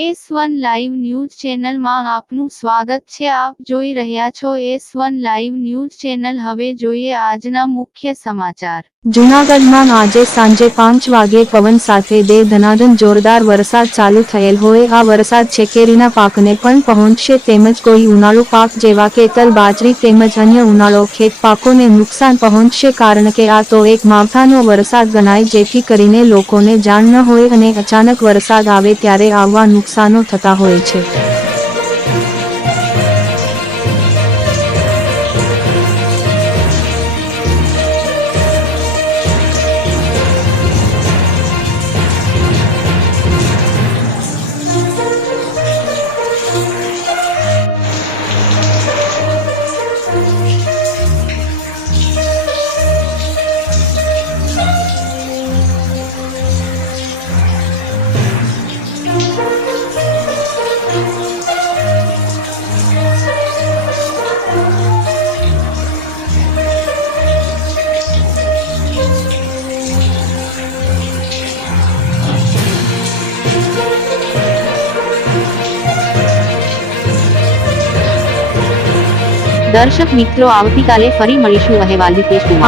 S1 live news ચેનલમાં આપનું સ્વાગત છે। આપ જોઈ રહ્યા છો S1 લાઈવ ન્યૂઝ ચેનલ। હવે જોઈએ આજના મુખ્ય સમાચાર। જૂનાગઢમાં આજે સાંજે 5 વાગે પવન સાથે બે ધનાધન જોરદાર વરસાદ ચાલુ થયેલ હોય। આ વરસાદ છે કેરીના પાકને પણ પહોંચશે તેમજ કોઈ ઉનાળુ પાક જેવા કે તલ બાજરી તેમજ અન્ય ઉનાળો ખેત પાકોને નુકસાન પહોંચશે, કારણ કે આ તો એક માવઠાનો વરસાદ ગણાય, જેથી કરીને લોકોને જાણ ન હોય અને અચાનક વરસાદ આવે ત્યારે આવા નુકસાનો થતા હોય છે। દર્શક મિત્રો, આવતીકાલે ફરી મળીશું। અહેવાલ હિતેશ કુમાર।